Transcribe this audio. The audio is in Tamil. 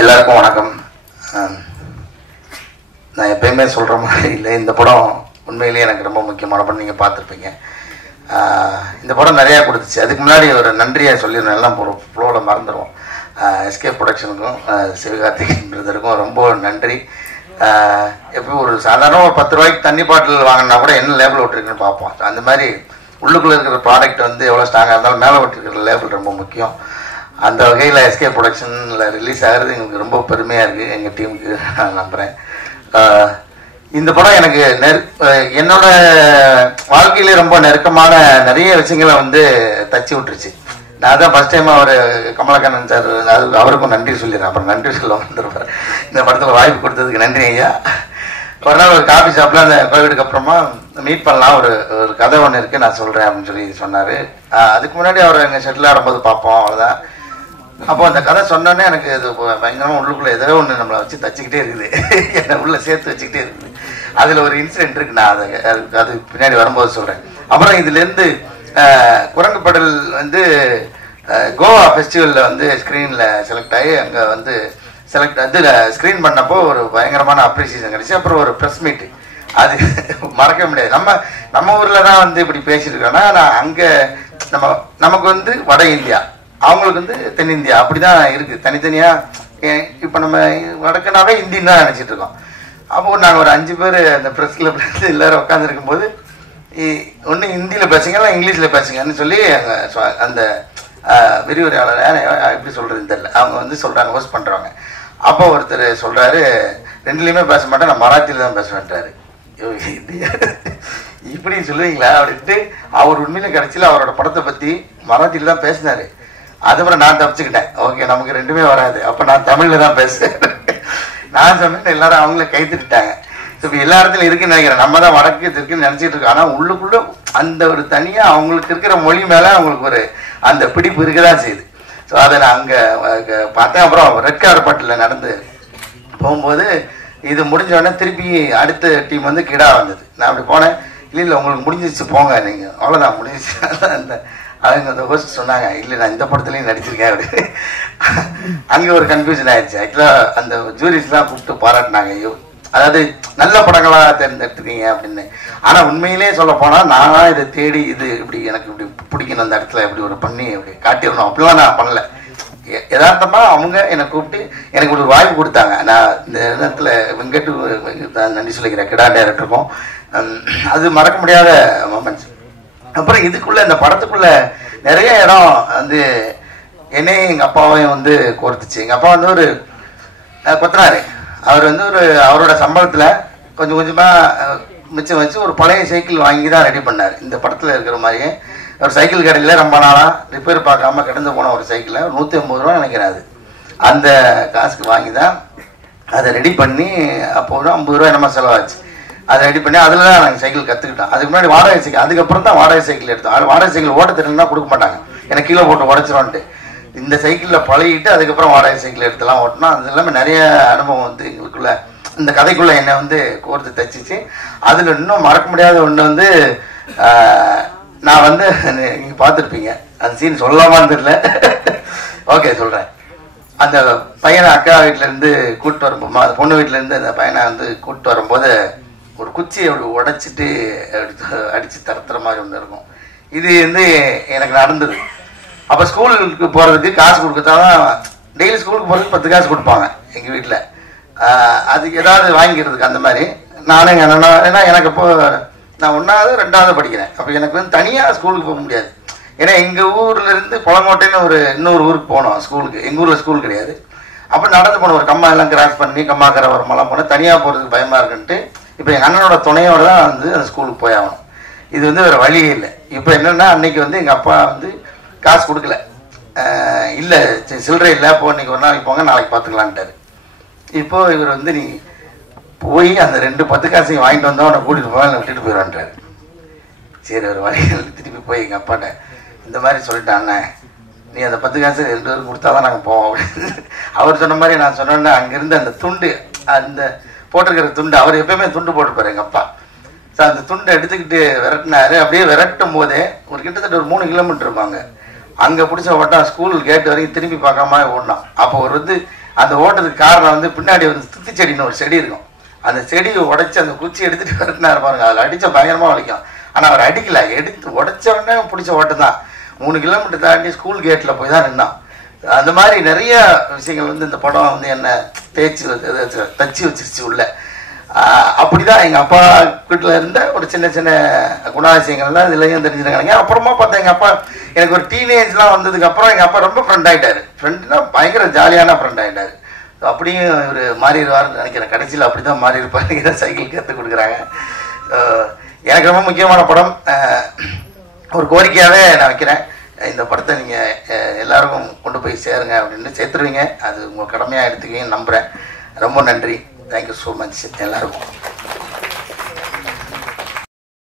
எல்லாருக்கும் வணக்கம். நான் எப்பயுமே சொல்கிற மாதிரி இல்லை, இந்த படம் உண்மையிலேயே எனக்கு ரொம்ப முக்கியமான படம். நீங்கள் பார்த்துருப்பீங்க. இந்த படம் நிறையா கொடுத்துச்சு. அதுக்கு முன்னாடி ஒரு நன்றியை சொல்லிடணும், எல்லாம் ஒரு ஃப்ளோவில் மறந்துடுவோம். எஸ்கே ப்ரொடக்ஷனுக்கும் சிவகார்த்திகேயன் பிரதருக்கும் ரொம்ப நன்றி. எப்போ ஒரு சாதாரண ஒரு 10 ரூபாய்க்கு தண்ணி பாட்டில் வாங்கினா கூட என்ன லேபிள் விட்டுருக்குன்னு பார்ப்போம். அந்த மாதிரி உள்ளுக்குள்ளே இருக்கிற ப்ராடக்ட் வந்து எவ்வளோ ஸ்ட்ராங்காக இருந்தாலும் மேலே விட்டுருக்கிற லேபிள் ரொம்ப முக்கியம். அந்த வகையில் எஸ்கே ப்ரொடக்ஷனில் ரிலீஸ் ஆகிறது எங்களுக்கு ரொம்ப பெருமையாக இருக்குது, எங்கள் டீமுக்கு. நான் நம்புகிறேன். இந்த படம் எனக்கு என்னோட வாழ்க்கையிலே ரொம்ப நெருக்கமான நிறைய விஷயங்களை வந்து தச்சு விட்டுருச்சு. நான் தான் ஃபஸ்ட் டைம் அவர் கமலக்கண்ணன் சார், அவருக்கும் நன்றி சொல்லிடுறேன். அப்புறம் நன்றி சொல்ல வந்துருப்பார். இந்த படத்தில் வாய்ப்பு கொடுத்ததுக்கு நன்றி ஐயா. ஒரு நாள் ஒரு காஃபி ஷாப்பில் அந்த கோவிடுக்கு அப்புறமா மீட் பண்ணலாம், ஒரு கதை ஒன்று இருக்குது நான் சொல்கிறேன் அப்படின்னு சொல்லி சொன்னார். அதுக்கு முன்னாடி அவர் எங்கள் செட்டில் ஆடும்போது பார்ப்போம், அவ்வளோதான். அப்போ அந்த கதை சொன்னோன்னே எனக்கு இது பயங்கரமாக உள்ளுக்குள்ளே ஏதோ ஒன்று நம்மளை வச்சு தச்சுக்கிட்டே இருக்குது, என்னை உள்ளே சேர்த்து வச்சுக்கிட்டே இருக்குது. அதில் ஒரு இன்சிடென்ட் இருக்குது, நான் அது பின்னாடி வரும்போது சொல்கிறேன். அப்புறம் இதுலேருந்து குரங்கு படல் வந்து கோவா ஃபெஸ்டிவலில் வந்து ஸ்க்ரீனில் செலக்ட் ஆகி அங்கே வந்து ஸ்க்ரீன் பண்ணப்போ ஒரு பயங்கரமான அப்ரிசியேஷன் கிடைச்சி. அப்புறம் ஒரு ப்ரெஸ் மீட்டு, அது மறக்க முடியாது. நம்ம ஊரில் தான் வந்து இப்படி பேசியிருக்கோன்னா, நான் அங்கே நமக்கு வந்து வட இந்தியா, அவங்களுக்கு வந்து தென்னிந்தியா, அப்படி தான் இருக்குது தனித்தனியாக. இப்போ நம்ம வடக்குனாவே ஹிந்தின்னு தான் நினச்சிட்டு இருக்கோம். அப்போ நாங்கள் ஒரு 5 பேர் அந்த ப்ரெஸ் கிளப்லேருந்து எல்லோரும் உட்காந்துருக்கும் போது, ஒன்று ஹிந்தியில் பேசுங்க இல்லை இங்கிலீஷில் பேசுங்கன்னு சொல்லி அந்த விரிவுரையாளர் எப்படி சொல்கிறதுன்னு தெரியல, அவங்க வந்து சொல்கிறாங்க, ஹோஸ்ட் பண்ணுறவங்க. அப்போ ஒருத்தர் சொல்கிறாரு, 2லேயுமே பேச மாட்டேன், நான் மராத்தியில் தான் பேசுவேன்ட்டாரு. இப்படி சொல்லுவீங்களா அப்படின்ட்டு. அவர் உண்மையில கடைசியில் அவரோட படத்தை பற்றி மராத்தியில் தான் பேசினார். அதுக்கப்புறம் நான் தப்பிச்சுக்கிட்டேன். ஓகே, நமக்கு 2மே வராது, அப்போ நான் தமிழில் தான் பேசுகிறேன். நான் சொன்னேன், எல்லாரும் அவங்கள கைத்துட்டாங்க. இப்போ எல்லா இடத்துலையும் இருக்குன்னு நினைக்கிறேன். நம்ம தான் வடக்கு இருக்குன்னு நினச்சிட்டு இருக்கோம். ஆனால் உள்ளுக்குள்ள அந்த ஒரு தனியாக அவங்களுக்கு இருக்கிற மொழி மேலே அவங்களுக்கு ஒரு அந்த பிடிப்பு இருக்க தான் செய்யுது. ஸோ அதை நான் அங்கே பார்த்தேன். அப்புறம் ரெட் கார்பெட்டில் நடந்து போகும்போது இது முடிஞ்சோடனே திருப்பி அடுத்த டீம் வந்து கிடா வந்தது. நான் அப்படி போனேன், இல்லை உங்களுக்கு முடிஞ்சிச்சு போங்க, நீங்கள் அவ்வளோதான் முடிஞ்சிச்சு. அந்த அவங்க அந்த ஹோஸ்ட் சொன்னாங்க, இல்லை நான் இந்த படத்துலையும் நடிச்சிருக்கேன் அப்படி. அங்கே ஒரு கன்ஃபியூஷன் ஆயிடுச்சு. ஆக்சுவலாக அந்த ஜூரிஸ்லாம் கூப்பிட்டு பாராட்டினாங்க, ஐயோ அதாவது நல்ல படங்களாக தேர்ந்தெடுத்துருக்கீங்க அப்படின்னு. ஆனால் உண்மையிலே சொல்ல போனால் நான் இதை தேடி இது இப்படி எனக்கு இப்படி பிடிக்கணும், அந்த இடத்துல இப்படி ஒரு பண்ணி இப்படி காட்டிடணும் அப்படிலாம் நான் பண்ணல. யதார்த்தமாக அவங்க என்னை கூப்பிட்டு எனக்கு ஒரு வாய்ப்பு கொடுத்தாங்க. நான் இந்த இடத்துல வெங்கட்டு நன்றி சொல்லிக்கிறேன், கிடா டைரக்டருக்கும். அது மறக்க முடியாத மொமெண்ட்ஸ். அப்புறம் இதுக்குள்ளே இந்த படத்துக்குள்ளே நிறைய இடம் வந்து என்னையும் எங்கள் அப்பாவையும் வந்து கோர்த்துச்சு. எங்கள் அப்பா வந்து ஒரு கொத்தனாரு. அவர் வந்து அவரோட சம்பளத்தில் கொஞ்சம் கொஞ்சமாக மிச்சம் வச்சு ஒரு பழைய சைக்கிள் வாங்கி தான் ரெடி பண்ணார். இந்த படத்தில் இருக்கிற மாதிரியே ஒரு சைக்கிள் கடையில் ரொம்ப நாளாக ரிப்பேர் பார்க்காம கிடந்து போன ஒரு சைக்கிளை 150 ரூபா நினைக்கிறாரு. அந்த காசுக்கு வாங்கி தான் அதை ரெடி பண்ணி, அப்போ ஒரு 50 ரூபா என்னமா செலவாச்சு. அதை ரெடி பண்ணி அதில் தான் நாங்கள் சைக்கிள் கற்றுக்கிட்டோம். அதுக்கு முன்னாடி வாடகை சைக்கிள், அதுக்கப்புறம் தான் வாடகை சைக்கிள் எடுத்தோம். அது வாடகை சைக்கிள் ஓட்ட தெரியலன்னா கொடுக்க மாட்டாங்க, எனக்கு கீழே போட்டு உடச்சிரோன்ட்டு. இந்த சைக்கிளில் பழகிட்டு அதுக்கப்புறம் வாடகை சைக்கிள் எடுத்துலாம் ஓட்டினா. அது எல்லாமே நிறைய அனுபவம் வந்து எங்களுக்குள்ள இந்த கதைக்குள்ளே என்னை வந்து கோர்த்து தச்சிச்சு. அதில் இன்னும் மறக்க முடியாத ஒன்று வந்து, நான் வந்து நீங்கள் பார்த்துருப்பீங்க, அந்த சீன் சொல்லலாமான்னு தெரியல. ஓகே சொல்கிறேன். அந்த பையனை அக்கா வீட்டிலேருந்து கூப்பிட்டு வரும்போது, அந்த பொண்ணு வீட்டிலேருந்து அந்த பையனை வந்து கூப்பிட்டு வரும்போது ஒரு குச்சியை அப்படி உடைச்சிட்டு அடித்து தரத்துற மாதிரி ஒன்று இருக்கும். இது வந்து எனக்கு நடந்தது. அப்போ ஸ்கூலுக்கு போகிறதுக்கு காசு கொடுக்கத்தான், டெய்லி ஸ்கூலுக்கு போகிறதுக்கு 10 காசு கொடுப்பாங்க எங்கள் வீட்டில். அதுக்கு ஏதாவது வாங்கிக்கிறதுக்கு அந்த மாதிரி நானும் எங்கள் அண்ணா, ஏன்னா எனக்கு இப்போ நான் 1வது 2வது படிக்கிறேன். அப்போ எனக்கு வந்து தனியாக ஸ்கூலுக்கு போக முடியாது. ஏன்னா எங்கள் ஊர்லேருந்து குளங்கோட்டைன்னு இன்னொரு ஊருக்கு போனோம் ஸ்கூலுக்கு. எங்கள் ஊரில் ஸ்கூல் கிடையாது. அப்போ நடந்து போனோம், ஒரு கம்மா எல்லாம் கிராஸ் பண்ணி கம்மாக்கரை ஒரு மலம் போனேன். தனியாக போகிறதுக்கு பயமாக இருக்குன்ட்டு இப்போ எங்கள் அண்ணனோட துணையோடு தான் வந்து அந்த ஸ்கூலுக்கு போய் ஆகணும். இது வந்து வேறு வழியே இல்லை. இப்போ என்னென்னா, அன்றைக்கி வந்து எங்கள் அப்பா வந்து காசு கொடுக்கல, இல்லை சில்லறை இல்லை, இப்போ இன்றைக்கி ஒரு நாளைக்கு போங்க நாளைக்கு பார்த்துக்கலான்ட்டார். இப்போது இவர் வந்து நீ போய் அந்த 2 10 காசையும் வாங்கிட்டு வந்தோம், அவனை கூட்டிகிட்டு போய் விட்டுட்டு போயிடுவான்றாரு. சரி ஒரு வழியில் திருப்பி போய் எங்கள் அப்பாட்ட இந்த மாதிரி சொல்லிட்டாண்ணே, நீ அந்த 10 காசு 2 பேரும் கொடுத்தா தான் நாங்கள் போவோம் அப்படின்னு. அவர் சொன்ன மாதிரி நான் சொன்னோன்னே அங்கேருந்து அந்த துண்டு, அந்த போட்டிருக்கிற துண்டு, அவர் எப்பயுமே துண்டு போட்டுப்பார் எங்கள் அப்பா. ஸோ அந்த துண்டை எடுத்துக்கிட்டு விரட்டினாரு. அப்படியே விரட்டும் போதே ஒரு கிட்டத்தட்ட ஒரு 3 கிலோமீட்டர் இருப்பாங்க. அங்கே பிடிச்ச ஓட்டம் ஸ்கூல் கேட்டு வரைக்கும் திரும்பி பார்க்காம ஓடினான். அப்போ ஒரு வந்து அந்த ஓட்டத்துக்கு காரணம் வந்து பின்னாடி வந்து துத்தி செடின்னு ஒரு செடி இருக்கும். அந்த செடியை உடைச்சி அந்த குச்சி எடுத்துட்டு வரட்டினாரு பாருங்க. அதில் அடிச்ச பயங்கரமாக வலிக்கும். ஆனால் அவர் அடிக்கல, எடுத்து உடைச்ச உடனே பிடிச்ச ஓட்டம் தான். 3 கிலோமீட்டர் தாண்டி ஸ்கூல் கேட்டில் போய் தான் நின்னான். அந்த மாதிரி நிறைய விஷயங்கள் வந்து இந்த படம் வந்து என்ன தச்சு வச்சிருச்சு உள்ள. அப்படிதான் எங்கள் அப்பா வீட்டில் இருந்த ஒரு சின்ன சின்ன குணாதிசயங்கள்லாம் இதுலையும் தெரிஞ்சுருக்காங்க. அப்புறமா பார்த்தா எங்கள் அப்பா எனக்கு ஒரு டீனேஜ்லாம் வந்ததுக்கப்புறம் எங்கள் அப்பா ரொம்ப ஃப்ரெண்ட் ஆகிட்டார். ஃப்ரெண்ட்னா பயங்கர ஜாலியான ஃப்ரெண்ட் ஆகிட்டார். அப்படியும் இவர் மாறிடுவார்னு நினைக்கிறேன். கடைசியில் அப்படி தான் மாறி இருப்பாரு. சைக்கிள் கற்றுக் கொடுக்குறாங்க. எனக்கு ரொம்ப முக்கியமான படம். ஒரு கோரிக்கையாகவே நான் வைக்கிறேன், இந்த படத்தை நீங்கள் எல்லாருக்கும் கொண்டு போய் சேருங்க அப்படின்னு. சேர்த்துருவீங்க, அது உங்கள் கடமையாக எடுத்துக்குவீங்கன்னு நம்புகிறேன். ரொம்ப நன்றி. தேங்க்யூ ஸோ மச் எல்லாருக்கும்.